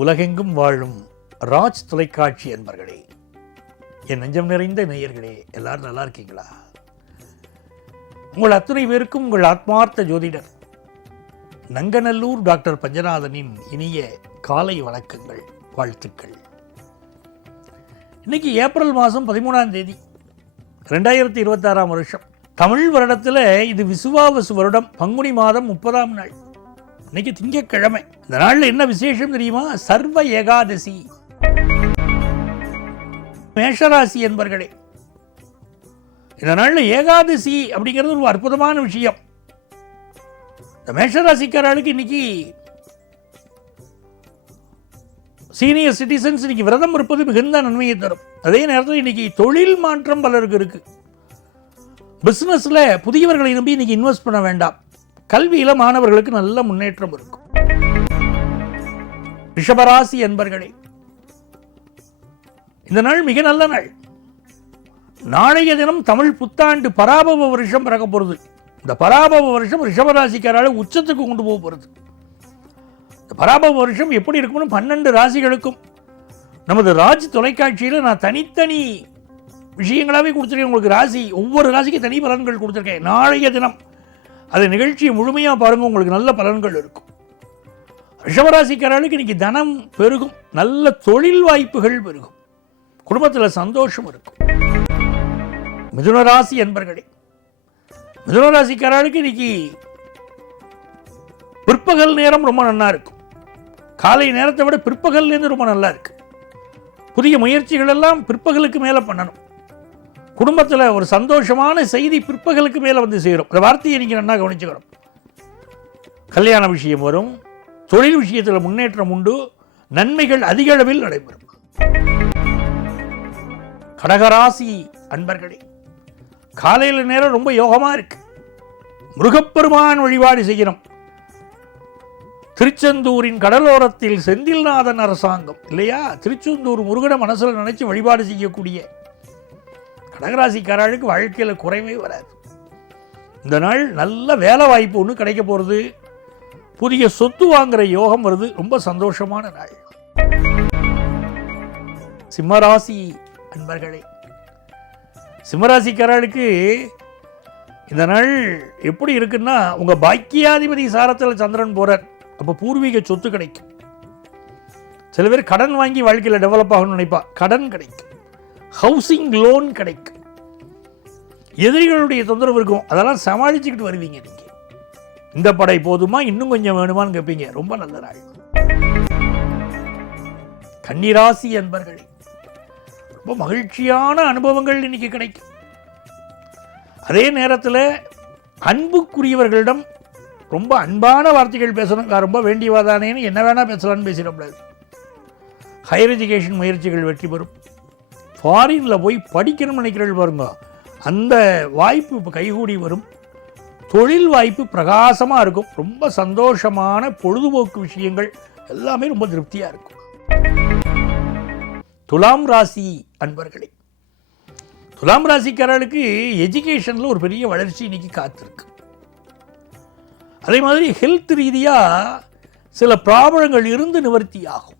உலகெங்கும் வாழும் ராஜ் தொலைக்காட்சி அன்பர்களே, என் நெஞ்சம் நிறைந்த நேயர்களே, எல்லாரும் நல்லா இருக்கீங்களா? உங்கள் அத்துணை பேருக்கும் உங்கள் ஆத்மார்த்த ஜோதிடர் நங்கநல்லூர் டாக்டர் பஞ்சநாதனின் இனிய காலை வணக்கங்கள், வாழ்த்துக்கள். இன்னைக்கு ஏப்ரல் மாதம் 13ஆம் தேதி 2026 வருஷம். தமிழ் வருடத்தில் இது விசுவாவசு வருடம், பங்குனி மாதம் 30ஆம் நாள். இன்னைக்கு திங்கட்கிழமை. இந்த நாளில் என்ன விசேஷம் தெரியுமா? சர்வ ஏகாதசி. மேஷராசி என்பர்களே, இந்த நாளில் ஏகாதசி அப்படிங்கிறது ஒரு அற்புதமான விஷயம். இந்த மேஷராசிக்காரர்களுக்கு இன்னைக்கு சீனியர் சிட்டிசன்ஸ் இன்னைக்கு விரதம் இருப்பது மிகுந்த நன்மையை தரும். அதே நேரத்தில் இன்னைக்கு தொழில் மாற்றம் பலருக்கு இருக்கு. பிசினஸ்ல புதியவர்களை நம்பி இன்னைக்கு இன்வெஸ்ட் பண்ண வேண்டாம். கல்வியில மாணவர்களுக்கு நல்ல முன்னேற்றம் இருக்கும். ரிஷபராசி என்பர்களே, இந்த நாள் மிக நல்ல நாள். நாளைய தினம் தமிழ் புத்தாண்டு பராபவ வருஷம் பிறக்க போறது. இந்த பராபவ வருஷம் ரிஷபராசிக்காரால உச்சத்துக்கு கொண்டு போக போறது. இந்த பராபவ வருஷம் எப்படி இருக்கும்னு 12 ராசிகளுக்கும் நமது ராஜ் தொலைக்காட்சியில் நான் தனித்தனி விஷயங்களாகவே கொடுத்துருக்கேன். உங்களுக்கு ராசி, ஒவ்வொரு ராசிக்கு தனி பலன்கள் கொடுத்துருக்கேன். நாளைய தினம் அது நிகழ்ச்சியை முழுமையாக பாருங்க, உங்களுக்கு நல்ல பலன்கள் இருக்கும். ரிஷபராசிக்காரர்களுக்கு இன்னைக்கு தனம் பெருகும், நல்ல தொழில் வாய்ப்புகள் பெருகும், குடும்பத்தில் சந்தோஷம் இருக்கும். மிதுனராசி என்பர்களே, மிதுனராசிக்காரர்களுக்கு இன்னைக்கு பிற்பகல் நேரம் ரொம்ப நல்லா இருக்கும். காலை நேரத்தை விட பிற்பகல்லேருந்து ரொம்ப நல்லா இருக்கு. புதிய முயற்சிகள் எல்லாம் பிற்பகலுக்கு மேலே பண்ணணும். குடும்பத்தில் ஒரு சந்தோஷமான செய்தி பிற்பகலுக்கு மேலே வந்து சேரும். இந்த வார்த்தையை நீங்கள் நல்லா கவனிச்சுக்கணும். கல்யாண விஷயம் வரும், தொழில் விஷயத்தில் முன்னேற்றம் உண்டு, நன்மைகள் அதிக அளவில் நடைபெறும். கடகராசி அன்பர்களே, காலையில் நேரம் ரொம்ப யோகமாக இருக்கு. முருகப்பெருமான் வழிபாடு செய்யணும். திருச்செந்தூரின் கடலோரத்தில் செந்தில்நாதன் அரசாங்கம் இல்லையா? திருச்செந்தூர் முருகனை மனசில் நினைச்சு வழிபாடு செய்யக்கூடிய கடகராசிக்காரர்களுக்கு வாழ்க்கையில் குறைவே வராது. இந்த நாள் நல்ல வேலை வாய்ப்பு ஒன்று கிடைக்க போகிறது. புதிய சொத்து வாங்குற யோகம் வருது. ரொம்ப சந்தோஷமான நாள். சிம்மராசி அன்பர்களே, சிம்மராசிக்காரர்களுக்கு இந்த நாள் எப்படி இருக்குன்னா, உங்க பாக்கியாதிபதி சாரத்தில் சந்திரன் போறார். அப்போ பூர்வீக சொத்து கிடைக்கும். சில பேர் கடன் வாங்கி வாழ்க்கையில் டெவலப் ஆகணும்னு நினைப்பா, கடன் கிடைக்கும். ஹவுசிங் லோன் கிடைக்கும். எதிரிகளுடைய தொந்தரவு இருக்கும், அதெல்லாம் சமாளிச்சுக்கிட்டு வருவீங்க. நீங்க இந்த படை போதுமா, இன்னும் கொஞ்சம் வேணுமான்னு கேட்பீங்க. ரொம்ப நல்ல நாள். கன்னிராசி அன்பர்களே, ரொம்ப மகிழ்ச்சியான அனுபவங்கள் இன்னைக்கு கிடைக்கும். அதே நேரத்தில் அன்புக்குரியவர்களிடம் ரொம்ப அன்பான வார்த்தைகள் பேசணும். ரொம்ப வேண்டியவாதானேன்னு என்ன வேணா பேசலான்னு பேசிடக்கூடாது. ஹையர் எஜுகேஷன் முயற்சிகள் வெற்றி பெறும். ஃபாரினில் போய் படிக்கணும்னு நினைக்கிறீர்கள் பாருங்க, அந்த வாய்ப்பு இப்போ கைகூடி வரும். தொழில் வாய்ப்பு பிரகாசமாக இருக்கும். ரொம்ப சந்தோஷமான பொழுதுபோக்கு விஷயங்கள் எல்லாமே ரொம்ப திருப்தியாக இருக்கும். துலாம் ராசி அன்பர்களே, துலாம் ராசிக்காரர்களுக்கு எஜுகேஷனில் ஒரு பெரிய வளர்ச்சி இன்னைக்கு காத்திருக்கு. அதே மாதிரி ஹெல்த் ரீதியாக சில ப்ராப்ளங்கள் இருந்து நிவர்த்தி ஆகும்.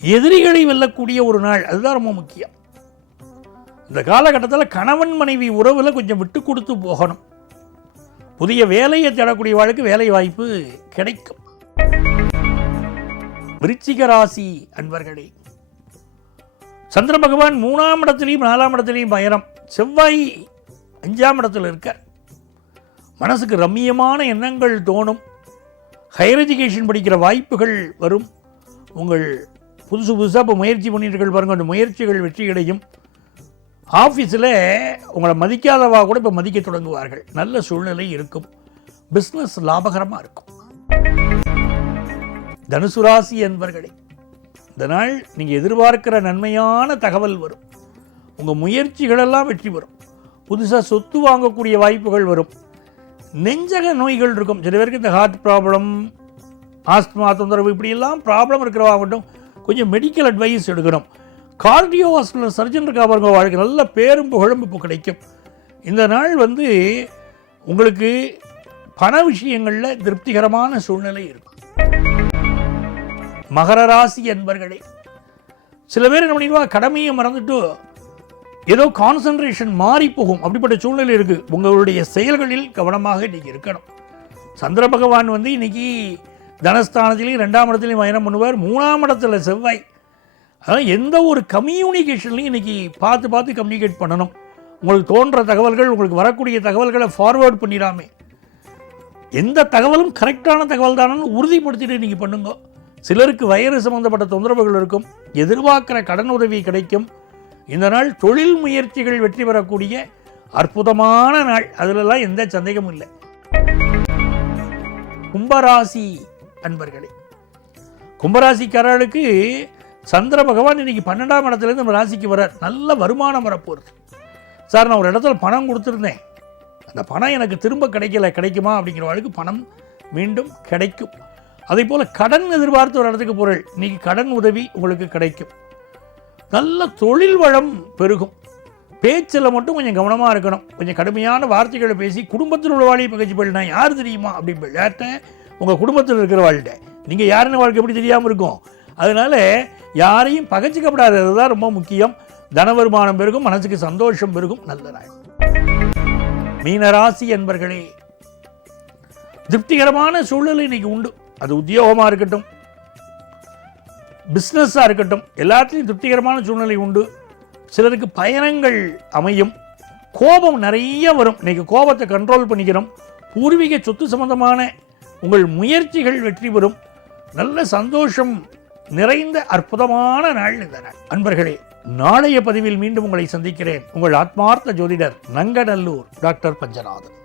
எதிரிகளை வெல்லக்கூடிய ஒரு நாள், அதுதான் ரொம்ப முக்கியம். இந்த காலகட்டத்தில் கணவன் மனைவி உறவில் கொஞ்சம் விட்டு கொடுத்து போகணும். புதிய வேலையை தேடக்கூடிய வாழ்க்கை வேலை வாய்ப்பு கிடைக்கும். விருச்சிக ராசி அன்பர்களே, சந்திர பகவான் 3ஆம் இடத்திலையும் 4ஆம் இடத்திலையும் பயணம். செவ்வாய் 5ஆம் இடத்தில் இருக்கார். மனசுக்கு ரம்மியமான எண்ணங்கள் தோணும். ஹையர் எஜுகேஷன் படிக்கிற வாய்ப்புகள் வரும். உங்கள் புதுசாக இப்போ முயற்சி பண்ணிட்டு பாருங்கள், அந்த முயற்சிகள் வெற்றி கிடைக்கும். ஆஃபீஸில் உங்களை மதிக்காதவா கூட இப்போ மதிக்க தொடங்குவார்கள். நல்ல சூழ்நிலை இருக்கும். பிஸ்னஸ் லாபகரமாக இருக்கும். தனுசு ராசி என்பர்களே, இந்த நாள் நீங்கள் எதிர்பார்க்கிற நன்மையான தகவல் வரும். உங்கள் முயற்சிகளெல்லாம் வெற்றி பெறும். புதுசாக சொத்து வாங்கக்கூடிய வாய்ப்புகள் வரும். நெஞ்சக நோய்கள் இருக்கும். சில பேருக்கு இந்த ஹார்ட் ப்ராப்ளம், ஆஸ்துமா தொந்தரவு, இப்படியெல்லாம் ப்ராப்ளம் இருக்கிறவா மட்டும் கொஞ்சம் மெடிக்கல் அட்வைஸ் எடுக்கணும். கார்டியோவாஸ்குலர் சர்ஜன் இருக்கா பாருங்க, வாழ்க்கை நல்ல பேரும் புகழும் இப்போ கிடைக்கும். இந்த நாள் உங்களுக்கு பண விஷயங்களில் திருப்திகரமான சூழ்நிலை இருக்கும். மகர ராசி என்பர்களே, சில பேர் என்ன பண்ணிடுவா, கடமையை மறந்துட்டு ஏதோ கான்சன்ட்ரேஷன் மாறி போகும். அப்படிப்பட்ட சூழ்நிலை இருக்கு. உங்களுடைய செயல்களில் கவனமாக இன்னைக்கு இருக்கணும். சந்திர பகவான் இன்னைக்கு தனஸ்தானத்திலையும் 2ஆம் இடத்துலையும் பயணம் பண்ணுவார். 3ஆம் இடத்துல செவ்வாய். அதான் எந்த ஒரு கம்யூனிகேஷன்லையும் இன்னைக்கு பார்த்து கம்யூனிகேட் பண்ணணும். உங்களுக்கு தோன்ற தகவல்கள், உங்களுக்கு வரக்கூடிய தகவல்களை ஃபார்வேர்ட் பண்ணிடாமே, எந்த தகவலும் கரெக்டான தகவல் தானு உறுதிப்படுத்திட்டு இன்னைக்கு பண்ணுங்க. சிலருக்கு வயிறு சம்பந்தப்பட்ட தொந்தரவுகள் இருக்கும். எதிர்பார்க்கிற கடன் உதவி கிடைக்கும். இந்த நாள் தொழில் முயற்சிகள் வெற்றி பெறக்கூடிய அற்புதமான நாள். அதிலெல்லாம் எந்த சந்தேகமும் இல்லை. கும்பராசி அன்பர்களே, கும்பராசிக்காரர்களுக்கு சந்திர பகவான் இன்னைக்கு 12ஆம் இடத்துலேருந்து நம்ம ராசிக்கு வர்றார். நல்ல வருமானம் வரப்போகுது. சார், நான் ஒரு இடத்துல பணம் கொடுத்துருந்தேன், அந்த பணம் எனக்கு திரும்ப கிடைக்குமா அப்படிங்கிறவர்களுக்கு பணம் மீண்டும் கிடைக்கும். அதே போல் கடன் எதிர்பார்த்து ஒரு இடத்துக்கு பொருள், இன்னைக்கு கடன் உதவி உங்களுக்கு கிடைக்கும். நல்ல தொழில் வளம் பெருகும். பேச்சில் மட்டும் கொஞ்சம் கவனமாக இருக்கணும். கொஞ்சம் கடுமையான வார்த்தைகளை பேசி குடும்பத்தில் உள்ள வாழ்க்கையை பகச்சு போயிடலாம். யார் தெரியுமா அப்படின்னு விளையாட்ட உங்கள் குடும்பத்தில் இருக்கிற வாழ்க்கை, நீங்கள் யாருன்னு வாழ்க்கை எப்படி தெரியாமல் இருக்கும். அதனால யாரையும் பகச்சிக்கப்படாது, அதுதான் ரொம்ப முக்கியம். தன வருமானம் பெருகும், மனசுக்கு சந்தோஷம் பெருகும். நல்ல நாள். மீனராசி என்பர்களே, திருப்திகரமான சூழ்நிலை இன்னைக்கு உண்டு. அது உத்தியோகமாக இருக்கட்டும், பிஸ்னஸாக இருக்கட்டும், எல்லாத்துலேயும் திருப்திகரமான சூழ்நிலை உண்டு. சிலருக்கு பயணங்கள் அமையும். கோபம் நிறைய வரும். இன்னைக்கு கோபத்தை கண்ட்ரோல் பண்ணிக்கணும். பூர்வீக சொத்து சம்பந்தமான உங்கள் முயற்சிகள் வெற்றி பெறும். நல்ல சந்தோஷம் நிறைந்த அற்புதமான நாள் இந்த நாள். அன்பர்களே, நாளைய பதிவில் மீண்டும் உங்களை சந்திக்கிறேன். உங்கள் ஆத்மார்த்த ஜோதிடர் நங்கநல்லூர் டாக்டர் பஞ்சநாதன்.